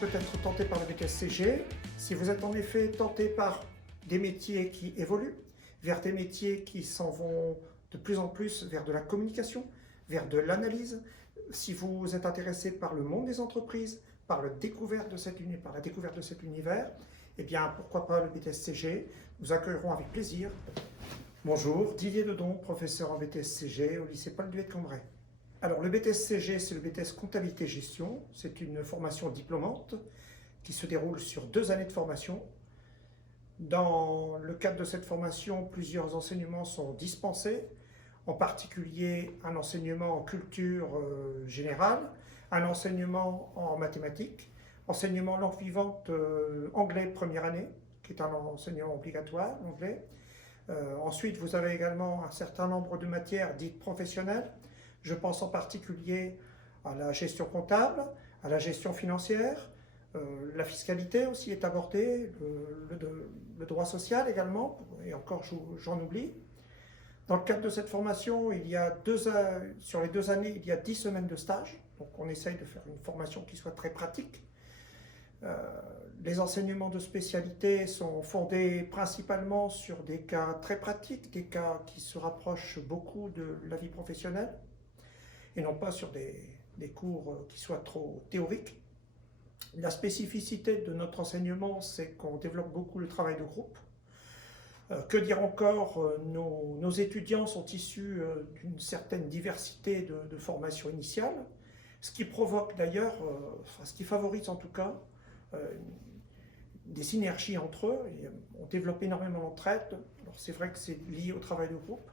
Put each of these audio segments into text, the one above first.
peut-être tenté par le BTS-CG, si vous êtes en effet tenté par des métiers qui évoluent, vers des métiers qui s'en vont de plus en plus vers de la communication, vers de l'analyse, si vous êtes intéressé par le monde des entreprises, par la découverte de cet univers, eh bien pourquoi pas le BTS-CG, nous accueillerons avec plaisir. Bonjour, Didier Dedon, professeur en BTS-CG au lycée Paul Duet de Cambrai. Alors le BTS-CG, c'est le BTS Comptabilité-Gestion, c'est une formation diplômante qui se déroule sur 2 années de formation. Dans le cadre de cette formation, plusieurs enseignements sont dispensés, en particulier un enseignement en culture générale, un enseignement en mathématiques, enseignement langue vivante anglais première année, qui est un enseignement obligatoire, anglais. Ensuite, vous avez également un certain nombre de matières dites professionnelles. Je pense en particulier à la gestion comptable, à la gestion financière, la fiscalité aussi est abordée, le droit social également, et encore j'en oublie. Dans le cadre de cette formation, sur les 2 années, il y a 10 semaines de stage, donc on essaye de faire une formation qui soit très pratique. Les enseignements de spécialité sont fondés principalement sur des cas très pratiques, des cas qui se rapprochent beaucoup de la vie professionnelle, et non pas sur des cours qui soient trop théoriques. La spécificité de notre enseignement, c'est qu'on développe beaucoup le travail de groupe. Que dire encore, nos étudiants sont issus d'une certaine diversité de formations initiales, ce qui provoque d'ailleurs, ce qui favorise en tout cas, des synergies entre eux. On développe énormément d'entraide. Alors c'est vrai que c'est lié au travail de groupe,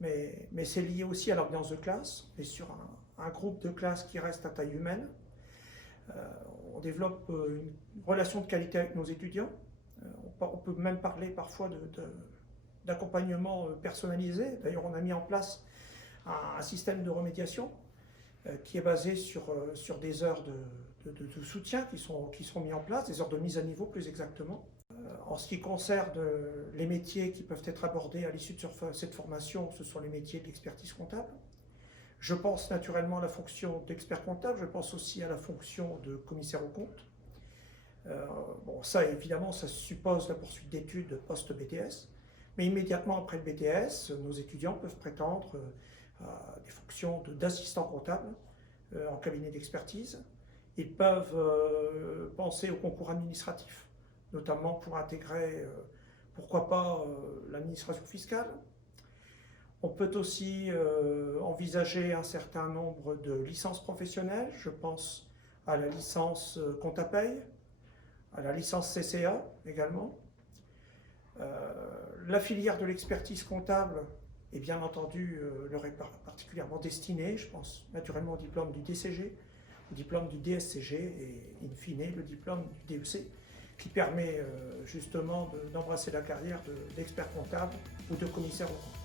mais c'est lié aussi à l'ambiance de classe, et sur un groupe de classe qui reste à taille humaine. On développe une relation de qualité avec nos étudiants. On peut même parler parfois d'accompagnement personnalisé. D'ailleurs, on a mis en place un système de remédiation qui est basé sur des heures de soutien qui sont mis en place, des heures de mise à niveau plus exactement. En ce qui concerne les métiers qui peuvent être abordés à l'issue de cette formation, ce sont les métiers de l'expertise comptable. Je pense naturellement à la fonction d'expert comptable, je pense aussi à la fonction de commissaire aux comptes. Bon, ça évidemment, ça suppose la poursuite d'études post-BTS, mais immédiatement après le BTS, nos étudiants peuvent prétendre à des fonctions d'assistant comptable en cabinet d'expertise. Ils peuvent penser au concours administratif, notamment pour intégrer, pourquoi pas, l'administration fiscale. On peut aussi envisager un certain nombre de licences professionnelles. Je pense à la licence Comptapaye, à la licence CCA également. La filière de l'expertise comptable est bien entendu leur est particulièrement destinée. Je pense naturellement au diplôme du DCG, au diplôme du DSCG et in fine le diplôme du DEC qui permet justement d'embrasser la carrière d'expert comptable ou de commissaire aux comptes.